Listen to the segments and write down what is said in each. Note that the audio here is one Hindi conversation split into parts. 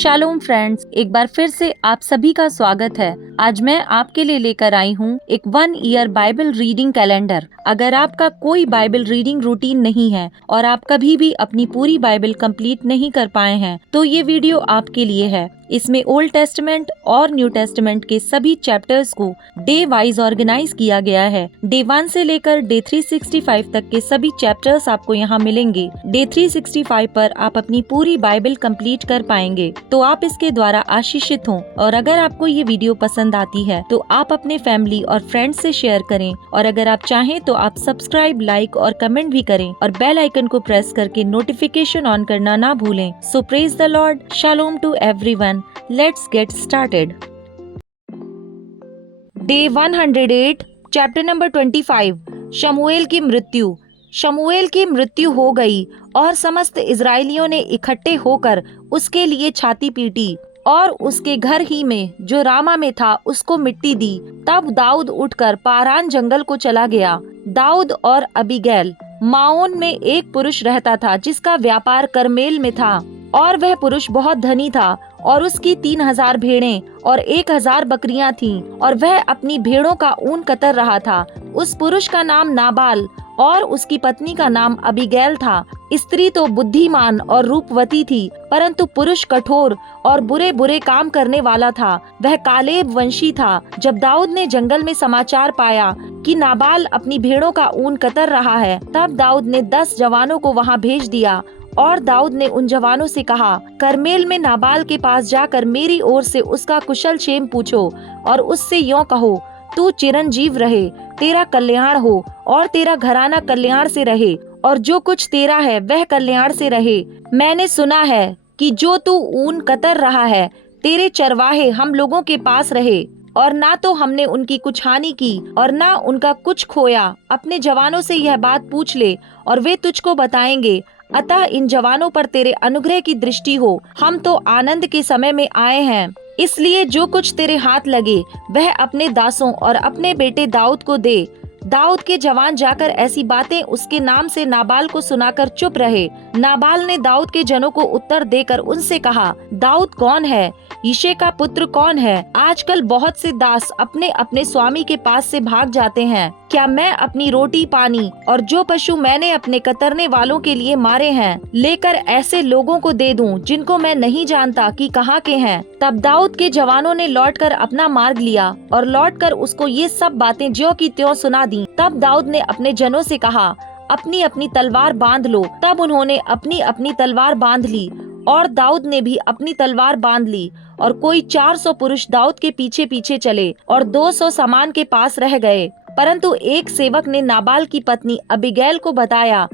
शालोम फ्रेंड्स, एक बार फिर से आप सभी का स्वागत है। आज मैं आपके लिए लेकर आई हूँ एक 1 ईयर बाइबल रीडिंग कैलेंडर। अगर आपका कोई बाइबल रीडिंग रूटीन नहीं है और आप कभी भी अपनी पूरी बाइबल कंप्लीट नहीं कर पाए हैं, तो ये वीडियो आपके लिए है। इसमें ओल्ड टेस्टमेंट और न्यू टेस्टमेंट के सभी चैप्टर्स को डे वाइज ऑर्गेनाइज किया गया है। डे 1 से लेकर डे 365 तक के सभी चैप्टर्स आपको यहाँ मिलेंगे। डे 365 पर आप अपनी पूरी बाइबल कंप्लीट कर पाएंगे, तो आप इसके द्वारा आशीषित हों। और अगर आपको ये वीडियो पसंद आती है तो आप अपने फैमिली और फ्रेंड्स से शेयर करें, और अगर आप चाहें तो आप सब्सक्राइब, लाइक और कमेंट भी करें और बेल आइकन को प्रेस करके नोटिफिकेशन ऑन करना ना भूलें। So praise the lord, shalom to everyone. Let's get started. Day 108, chapter number 25, शमूएल की मृत्यु। शमूएल की मृत्यु हो गई और समस्त इजरायलियों ने इकट्ठे होकर उसके लिए छाती पीटी और उसके घर ही में जो रामा में था उसको मिट्टी दी। तब दाऊद उठकर पारान जंगल को चला गया। दाऊद और अबीगैल। माओन में एक पुरुष रहता था जिसका व्यापार करमेल में था, और वह पुरुष बहुत धनी था, और उसकी 3000 भेड़ें और 1000 बकरियां थीं, और वह अपनी भेड़ों का ऊन कतर रहा था। उस पुरुष का नाम नाबाल और उसकी पत्नी का नाम अबीगैल था। स्त्री तो बुद्धिमान और रूपवती थी, परंतु पुरुष कठोर और बुरे बुरे काम करने वाला था। वह कालेब वंशी था। जब दाऊद ने जंगल में समाचार पाया कि नाबाल अपनी भेड़ों का ऊन कतर रहा है, तब दाऊद ने 10 जवानों को वहां भेज दिया। और दाऊद ने उन जवानों से कहा, करमेल में नाबाल के पास जाकर मेरी ओर से उसका कुशल क्षेम पूछो, और उससे यों कहो, तू चिरंजीव रहे, तेरा कल्याण हो और तेरा घराना कल्याण से रहे, और जो कुछ तेरा है वह कल्याण से रहे। मैंने सुना है कि जो तू ऊन कतर रहा है, तेरे चरवाहे हम लोगों के पास रहे, और ना तो हमने उनकी कुछ हानि की और ना उनका कुछ खोया। अपने जवानों से यह बात पूछ ले और वे तुझको बताएंगे। अतः इन जवानों पर तेरे अनुग्रह की दृष्टि हो। हम तो आनंद के समय में आए हैं, इसलिए जो कुछ तेरे हाथ लगे वह अपने दासों और अपने बेटे दाऊद को दे। दाऊद के जवान जाकर ऐसी बातें उसके नाम से नाबाल को सुनाकर चुप रहे। नाबाल ने दाऊद के जनों को उत्तर देकर उनसे कहा, दाऊद कौन है? यिशै का पुत्र कौन है? आजकल बहुत से दास अपने अपने स्वामी के पास से भाग जाते हैं। क्या मैं अपनी रोटी पानी और जो पशु मैंने अपने कतरने वालों के लिए मारे हैं लेकर ऐसे लोगों को दे दूं जिनको मैं नहीं जानता कि कहाँ के हैं? तब दाऊद के जवानों ने लौटकर अपना मार्ग लिया और लौटकर उसको ये सब बातें ज्यों की त्यों सुना दी। तब दाऊद ने अपने जनों से कहा, अपनी अपनी तलवार बांध लो। तब उन्होंने अपनी अपनी तलवार बांध ली, और दाऊद ने भी अपनी तलवार बांध ली। और कोई 400 पुरुष दाऊद के पीछे पीछे चले और 200 सामान के पास रह गए। परंतु एक सेवक ने नाबाल की पत्नी अबीगैल को बताया,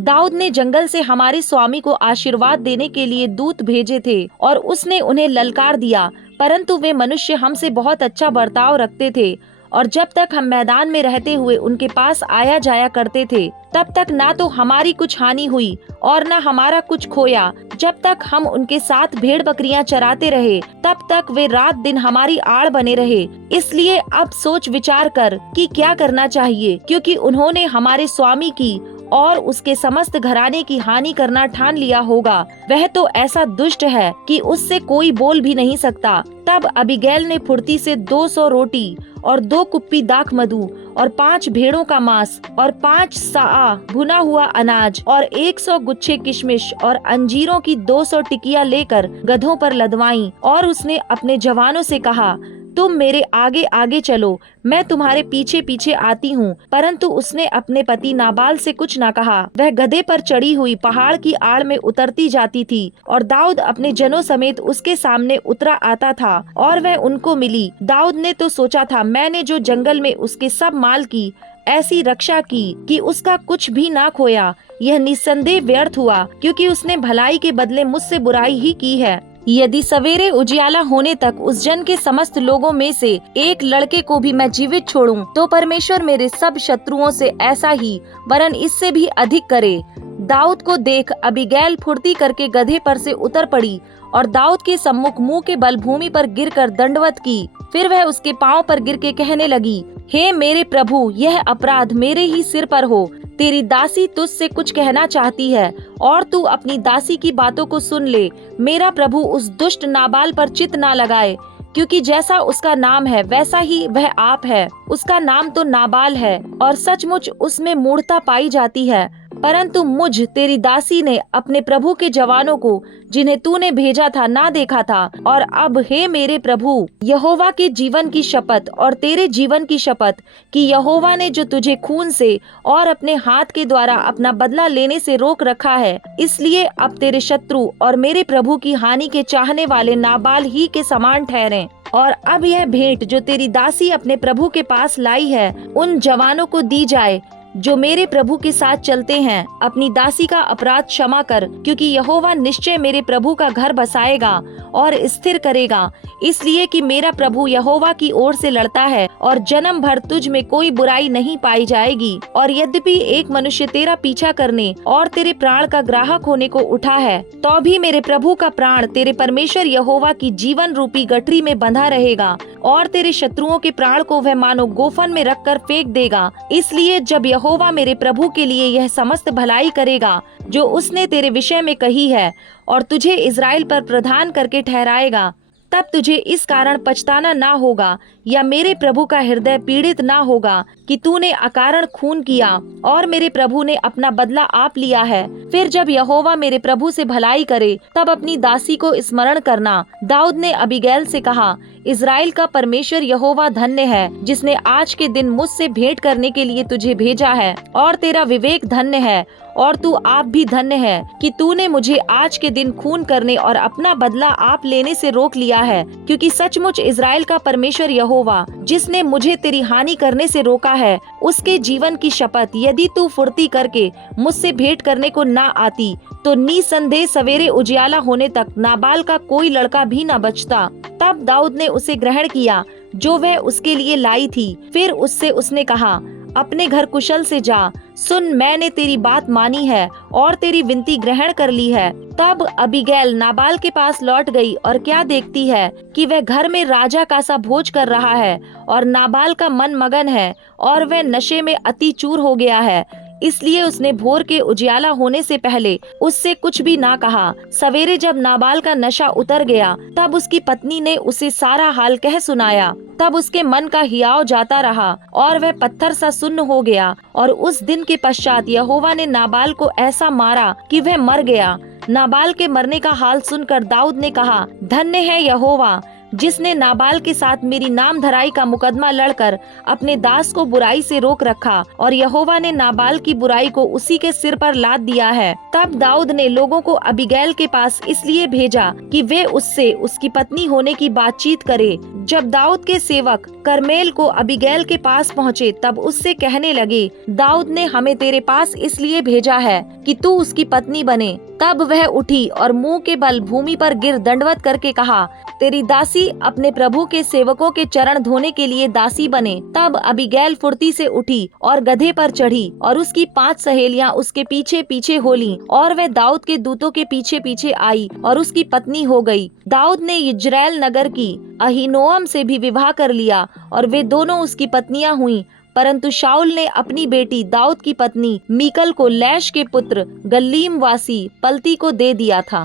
दाऊद ने जंगल से हमारे स्वामी को आशीर्वाद देने के लिए दूत भेजे थे, और उसने उन्हें ललकार दिया, परंतु वे मनुष्य हमसे बहुत अच्छा बर्ताव रखते थे, और जब तक हम मैदान में रहते हुए उनके पास आया जाया करते थे, तब तक ना तो हमारी कुछ हानि हुई और ना हमारा कुछ खोया। जब तक हम उनके साथ भेड़ बकरियां चराते रहे, तब तक वे रात दिन हमारी आड़ बने रहे। इसलिए अब सोच विचार कर कि क्या करना चाहिए, क्योंकि उन्होंने हमारे स्वामी की और उसके समस्त घराने की हानि करना ठान लिया होगा। वह तो ऐसा दुष्ट है कि उससे कोई बोल भी नहीं सकता। तब अबीगैल ने फुर्ती से 200 रोटी और 2 कुप्पी दाख मधु और 5 भेड़ों का मांस और 5 सआ भुना हुआ अनाज और 100 गुच्छे किशमिश और अंजीरों की 200 टिकिया लेकर गधों पर लदवाई। और उसने अपने जवानों से कहा, तुम मेरे आगे आगे चलो, मैं तुम्हारे पीछे पीछे आती हूँ। परंतु उसने अपने पति नाबाल से कुछ न कहा। वह गधे पर चढ़ी हुई पहाड़ की आड़ में उतरती जाती थी, और दाऊद अपने जनों समेत उसके सामने उतरा आता था, और वह उनको मिली। दाऊद ने तो सोचा था, मैंने जो जंगल में उसके सब माल की ऐसी रक्षा की कि उसका कुछ भी ना खोया, यह निस्संदेह व्यर्थ हुआ, क्योंकि उसने भलाई के बदले मुझसे बुराई ही की है। यदि सवेरे उजियाला होने तक उस जन के समस्त लोगों में से एक लड़के को भी मैं जीवित छोड़ूं, तो परमेश्वर मेरे सब शत्रुओं से ऐसा ही वरन इससे भी अधिक करे। दाऊद को देख अबीगैल फुर्ती करके गधे पर से उतर पड़ी और दाऊद के सम्मुख मुंह के बल भूमि पर गिरकर दंडवत की। फिर वह उसके पांव पर गिर के कहने लगी, हे मेरे प्रभु, यह अपराध मेरे ही सिर पर हो। तेरी दासी तुझसे कुछ कहना चाहती है और तू अपनी दासी की बातों को सुन ले। मेरा प्रभु उस दुष्ट नाबाल पर चित्त ना लगाए, क्योंकि जैसा उसका नाम है वैसा ही वह आप है। उसका नाम तो नाबाल है और सचमुच उसमें मूढ़ता पाई जाती है। परंतु मुझ तेरी दासी ने अपने प्रभु के जवानों को, जिन्हें तूने भेजा था, ना देखा था। और अब हे मेरे प्रभु, यहोवा के जीवन की शपथ और तेरे जीवन की शपथ कि यहोवा ने जो तुझे खून से और अपने हाथ के द्वारा अपना बदला लेने से रोक रखा है, इसलिए अब तेरे शत्रु और मेरे प्रभु की हानि के चाहने वाले नाबाल ही के समान ठहरें। और अब यह भेंट जो तेरी दासी अपने प्रभु के पास लाई है, उन जवानों को दी जाए जो मेरे प्रभु के साथ चलते हैं। अपनी दासी का अपराध क्षमा कर, क्योंकि यहोवा निश्चय मेरे प्रभु का घर बसाएगा और स्थिर करेगा, इसलिए कि मेरा प्रभु यहोवा की ओर से लड़ता है और जन्म भर तुझ में कोई बुराई नहीं पाई जाएगी। और यद्यपि एक मनुष्य तेरा पीछा करने और तेरे प्राण का ग्राहक होने को उठा है, तो भी मेरे प्रभु का प्राण तेरे परमेश्वर यहोवा की जीवन रूपी गठरी में बंधा रहेगा और तेरे शत्रुओं के प्राण को वह मानो गोफन में रखकर फेंक देगा। इसलिए जब यहोवा मेरे प्रभु के लिए यह समस्त भलाई करेगा जो उसने तेरे विषय में कही है, और तुझे इज़राइल पर प्रधान करके ठहराएगा, तब तुझे इस कारण पछताना ना होगा या मेरे प्रभु का हृदय पीड़ित ना होगा कि तूने अकारण खून किया और मेरे प्रभु ने अपना बदला आप लिया है। फिर जब यहोवा मेरे प्रभु से भलाई करे, तब अपनी दासी को स्मरण करना। दाऊद ने अबीगैल से कहा, इज़राइल का परमेश्वर यहोवा धन्य है, जिसने आज के दिन मुझसे भेंट करने के लिए तुझे भेजा है। और तेरा विवेक धन्य है और तू आप भी धन्य है कि तूने मुझे आज के दिन खून करने और अपना बदला आप लेने से रोक लिया है, क्योंकि सचमुच इज़राइल का परमेश्वर यहोवा, जिसने मुझे तेरी हानि करने से रोका है, उसके जीवन की शपथ, यदि तू फुर्ती करके मुझसे भेंट करने को ना आती, तो निसंदेह सवेरे उजियाला होने तक नाबाल का कोई लड़का भी न बचता। तब दाऊद ने उसे ग्रहण किया जो वह उसके लिए लाई थी। फिर उससे उसने कहा, अपने घर कुशल से जा। सुन, मैंने तेरी बात मानी है और तेरी विनती ग्रहण कर ली है। तब अबीगैल नाबाल के पास लौट गई और क्या देखती है कि वह घर में राजा का सा भोज कर रहा है और नाबाल का मन मगन है और वह नशे में अति चूर हो गया है। इसलिए उसने भोर के उजियाला होने से पहले उससे कुछ भी ना कहा। सवेरे जब नाबाल का नशा उतर गया, तब उसकी पत्नी ने उसे सारा हाल कह सुनाया। तब उसके मन का हियाव जाता रहा और वह पत्थर सा सुन्न हो गया। और उस दिन के पश्चात यहोवा ने नाबाल को ऐसा मारा कि वह मर गया। नाबाल के मरने का हाल सुनकर दाऊद ने कहा, धन्य है यहोवा, जिसने नाबाल के साथ मेरी नाम धराई का मुकदमा लड़कर अपने दास को बुराई से रोक रखा, और यहोवा ने नाबाल की बुराई को उसी के सिर पर लाद दिया है। तब दाऊद ने लोगों को अबीगैल के पास इसलिए भेजा कि वे उससे उसकी पत्नी होने की बातचीत करे। जब दाऊद के सेवक करमेल को अबीगैल के पास पहुँचे, तब उससे कहने लगे, दाऊद ने हमें तेरे पास इसलिए भेजा है कि तू उसकी पत्नी बने। तब वह उठी और मुंह के बल भूमि पर गिर दंडवत करके कहा, तेरी दासी अपने प्रभु के सेवकों के चरण धोने के लिए दासी बने। तब अबीगैल फुर्ती से उठी और गधे पर चढ़ी और उसकी 5 सहेलियां उसके पीछे पीछे हो लीं, और वह दाऊद के दूतों के पीछे पीछे आई और उसकी पत्नी हो गई। दाऊद ने यिज्रेल नगर की अहीनोअम से भी विवाह कर लिया और वे दोनों उसकी पत्नियां हुईं। परंतु शाऊल ने अपनी बेटी दाऊद की पत्नी मीकल को लैश के पुत्र गल्लीम वासी पलती को दे दिया था।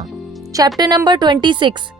Chapter number 26।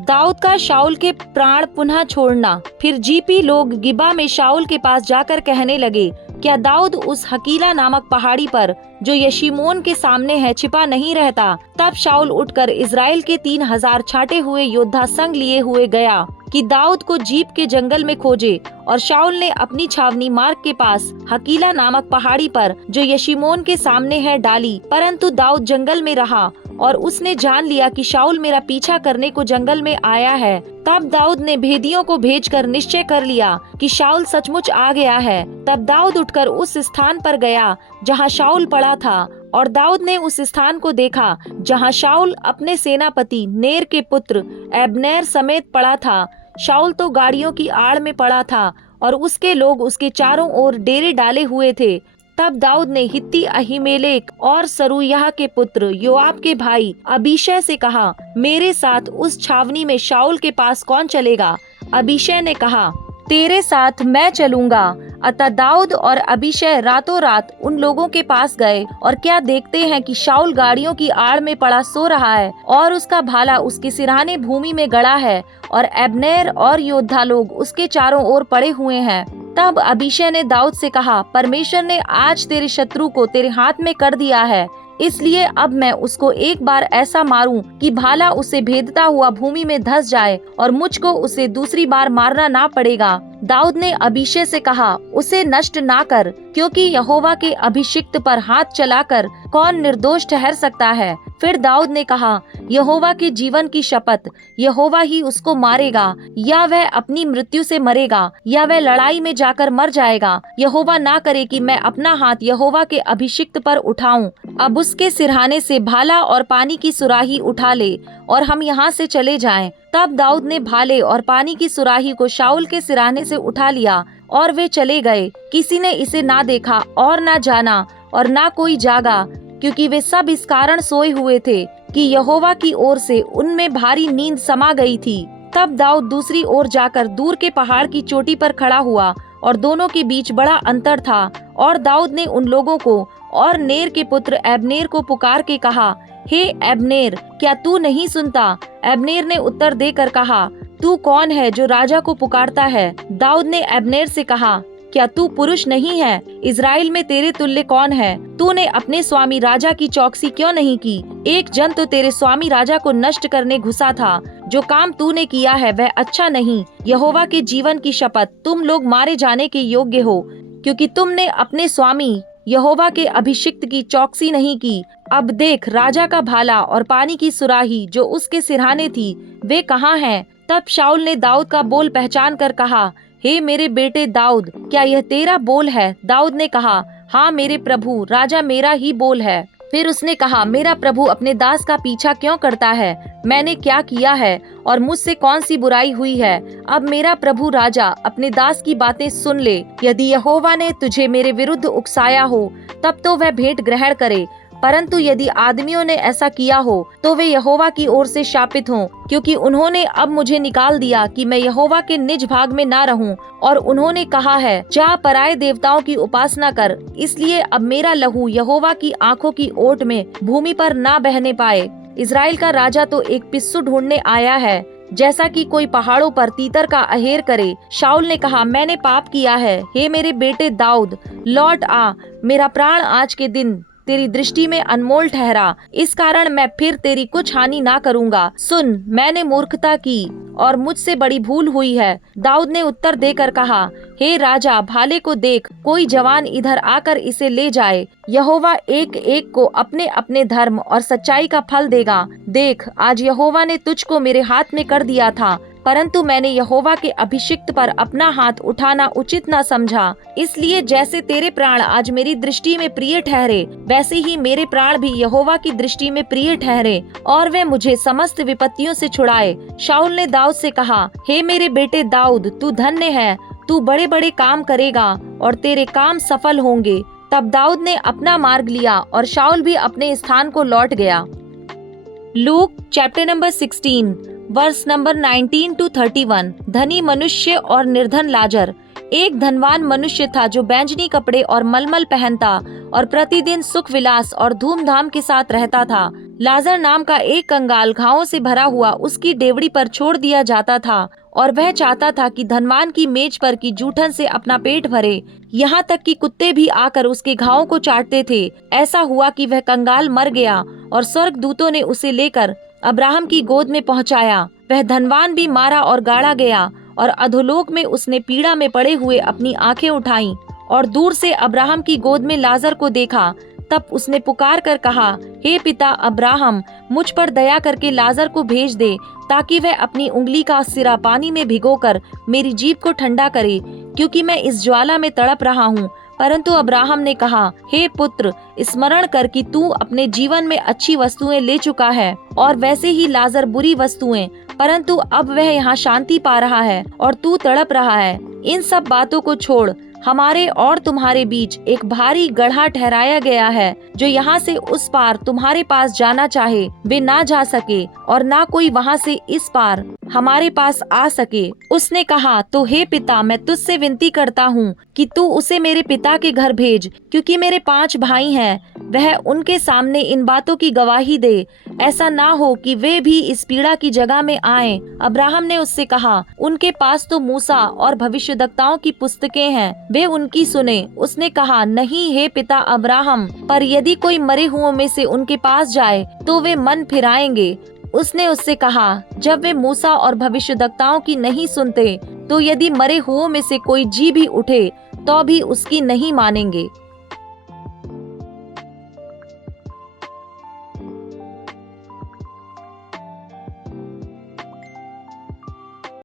दाऊद का शाऊल के प्राण पुनः छोड़ना। फिर जीपी लोग गिबा में शाऊल के पास जाकर कहने लगे, क्या दाऊद उस हकीला नामक पहाड़ी पर जो यशीमोन के सामने है छिपा नहीं रहता? तब शाऊल उठकर इज़राइल के 3000 छाटे हुए योद्धा संग लिए हुए गया कि दाऊद को जीप के जंगल में खोजे। और शाऊल ने अपनी छावनी मार्ग के पास हकीला नामक पहाड़ी पर जो यशीमोन के सामने है डाली। परंतु दाऊद जंगल में रहा और उसने जान लिया कि शाऊल मेरा पीछा करने को जंगल में आया है। तब दाऊद ने भेदियों को भेजकर निश्चय कर लिया कि शाऊल सचमुच आ गया है। तब दाऊद उठकर उस स्थान पर गया जहाँ शाऊल पड़ा था, और दाऊद ने उस स्थान को देखा जहाँ शाऊल अपने सेनापति नेर के पुत्र एबनेर समेत पड़ा था। शाऊल तो गाड़ियों की आड़ में पड़ा था और उसके लोग उसके चारों ओर डेरे डाले हुए थे। तब दाऊद ने हित्ती अहीमेलेक और सरूयाह के पुत्र योआब के भाई अबीशै से कहा, मेरे साथ उस छावनी में शाऊल के पास कौन चलेगा? अबीशै ने कहा, तेरे साथ मैं चलूंगा। अतः दाऊद और अबीशै रातों रात उन लोगों के पास गए और क्या देखते हैं कि शाऊल गाड़ियों की आड़ में पड़ा सो रहा है और उसका भाला उसके सिरहाने भूमि में गड़ा है और अब्नेर और योद्धा लोग उसके चारों ओर पड़े हुए हैं। तब अबीशै ने दाऊद से कहा, परमेश्वर ने आज तेरे शत्रु को तेरे हाथ में कर दिया है, इसलिए अब मैं उसको एक बार ऐसा मारूं कि भाला उसे भेदता हुआ भूमि में धंस जाए और मुझको उसे दूसरी बार मारना ना पड़ेगा। दाऊद ने अबीशै से कहा, उसे नष्ट ना कर, क्योंकि यहोवा के अभिषिक्त पर हाथ चलाकर कौन निर्दोष ठहर सकता है। फिर दाऊद ने कहा, यहोवा के जीवन की शपथ, यहोवा ही उसको मारेगा, या वह अपनी मृत्यु से मरेगा या वह लड़ाई में जाकर मर जाएगा। यहोवा ना करे कि मैं अपना हाथ यहोवा के अभिषिक्त पर उठाऊं। अब उसके सिरहाने से भाला और पानी की सुराही उठा ले और हम यहाँ से चले जाएं। तब दाऊद ने भाले और पानी की सुराही को शाऊल के सिरहाने से उठा लिया और वे चले गए। किसी ने इसे ना देखा और ना जाना और ना कोई जागा, क्योंकि वे सब इस कारण सोए हुए थे कि यहोवा की ओर से उनमें भारी नींद समा गई थी। तब दाऊद दूसरी ओर जाकर दूर के पहाड़ की चोटी पर खड़ा हुआ और दोनों के बीच बड़ा अंतर था। और दाऊद ने उन लोगों को और नेर के पुत्र अब्नेर को पुकार के कहा, हे अब्नेर, क्या तू नहीं सुनता? अब्नेर ने उत्तर देकर कहा, तू कौन है जो राजा को पुकारता है? दाऊद ने अब्नेर से कहा, क्या तू पुरुष नहीं है? इज़राइल में तेरे तुल्य कौन है? तूने अपने स्वामी राजा की चौकसी क्यों नहीं की? एक जन तो तेरे स्वामी राजा को नष्ट करने घुसा था। जो काम तूने किया है वह अच्छा नहीं। यहोवा के जीवन की शपथ, तुम लोग मारे जाने के योग्य हो, क्योंकि तुमने अपने स्वामी यहोवा के अभिषिक्त की चौकसी नहीं की। अब देख, राजा का भाला और पानी की सुराही जो उसके सिरहाने थी, वे कहाँ हैं? तब शाऊल ने दाऊद का बोल पहचान कर कहा, हे मेरे बेटे दाऊद, क्या यह तेरा बोल है? दाऊद ने कहा, हाँ मेरे प्रभु राजा, मेरा ही बोल है। फिर उसने कहा, मेरा प्रभु अपने दास का पीछा क्यों करता है? मैंने क्या किया है और मुझसे कौन सी बुराई हुई है? अब मेरा प्रभु राजा अपने दास की बातें सुन ले। यदि यहोवा ने तुझे मेरे विरुद्ध उकसाया हो तब तो वह भेंट ग्रहण करे, परंतु यदि आदमियों ने ऐसा किया हो तो वे यहोवा की ओर से शापित हों, क्योंकि उन्होंने अब मुझे निकाल दिया कि मैं यहोवा के निज भाग में ना रहूं, और उन्होंने कहा है, जा पराये देवताओं की उपासना कर। इसलिए अब मेरा लहू यहोवा की आंखों की ओट में भूमि पर ना बहने पाए। इज़राइल का राजा तो एक पिस्सू ढूंढने आया है, जैसा कि कोई पहाड़ों पर तीतर का अहेर करे। शाऊल ने कहा, मैंने पाप किया है। हे मेरे बेटे दाऊद, लौट आ। मेरा प्राण आज के दिन तेरी दृष्टि में अनमोल ठहरा, इस कारण मैं फिर तेरी कुछ हानि ना करूंगा। सुन, मैंने मूर्खता की और मुझसे बड़ी भूल हुई है। दाऊद ने उत्तर देकर कहा, हे राजा, भाले को देख, कोई जवान इधर आकर इसे ले जाए। यहोवा एक एक को अपने अपने धर्म और सच्चाई का फल देगा। देख, आज यहोवा ने तुझको मेरे हाथ में कर दिया था, परंतु मैंने यहोवा के अभिषिक्त पर अपना हाथ उठाना उचित न समझा। इसलिए जैसे तेरे प्राण आज मेरी दृष्टि में प्रिय ठहरे, वैसे ही मेरे प्राण भी यहोवा की दृष्टि में प्रिय ठहरे, और वे मुझे समस्त विपत्तियों से छुड़ाए। शाऊल ने दाऊद से कहा, हे मेरे बेटे दाऊद, तू धन्य है, तू बड़े बड़े काम करेगा और तेरे काम सफल होंगे। तब दाऊद ने अपना मार्ग लिया और शाऊल भी अपने स्थान को लौट गया। Luke chapter number 16 verse number 19 to 31। धनी मनुष्य और निर्धन लाजर। एक धनवान मनुष्य था जो बैंजनी कपड़े और मलमल पहनता और प्रतिदिन सुख विलास और धूमधाम के साथ रहता था। लाजर नाम का एक कंगाल घावों से भरा हुआ उसकी डेवड़ी पर छोड़ दिया जाता था, और वह चाहता था कि धनवान की मेज पर की जूठन से अपना पेट भरे। यहाँ तक कि कुत्ते भी आकर उसके घावों को चाटते थे। ऐसा हुआ कि वह कंगाल मर गया और स्वर्ग दूतों ने उसे लेकर अब्राहम की गोद में पहुंचाया। वह धनवान भी मारा और गाड़ा गया, और अधोलोक में उसने पीड़ा में पड़े हुए अपनी आंखें उठाईं और दूर से अब्राहम की गोद में लाजर को देखा। तब उसने पुकार कर कहा, हे पिता अब्राहम, मुझ पर दया करके लाजर को भेज दे, ताकि वह अपनी उंगली का सिरा पानी में भिगोकर मेरी जीभ को ठंडा करे, क्योंकि मैं इस ज्वाला में तड़प रहा हूँ। परंतु अब्राहम ने कहा, हे पुत्र, स्मरण कर कि तू अपने जीवन में अच्छी वस्तुएं ले चुका है, और वैसे ही लाजर बुरी वस्तुएं, परंतु अब वह यहाँ शांति पा रहा है और तू तड़प रहा है। इन सब बातों को छोड़, हमारे और तुम्हारे बीच एक भारी गड्ढा ठहराया गया है, जो यहाँ से उस पार तुम्हारे पास जाना चाहे वे ना जा सके, और ना कोई वहाँ से इस पार हमारे पास आ सके। उसने कहा, तो हे पिता, मैं तुझसे विनती करता हूँ कि तू उसे मेरे पिता के घर भेज, क्योंकि मेरे 5 भाई हैं। वह उनके सामने इन बातों की गवाही दे, ऐसा ना हो कि वे भी इस पीड़ा की जगह में आएं। अब्राहम ने उससे कहा, उनके पास तो मूसा और भविष्यद्वक्ताओं की पुस्तकें हैं, वे उनकी सुने। उसने कहा, नहीं हे पिता अब्राहम, पर यदि कोई मरे हुओं में से उनके पास जाए तो वे मन फिराएंगे। उसने उससे कहा, जब वे मूसा और भविष्यद्वक्ताओं की नहीं सुनते, तो यदि मरे हुओं में से कोई जी भी उठे तो भी उसकी नहीं मानेंगे।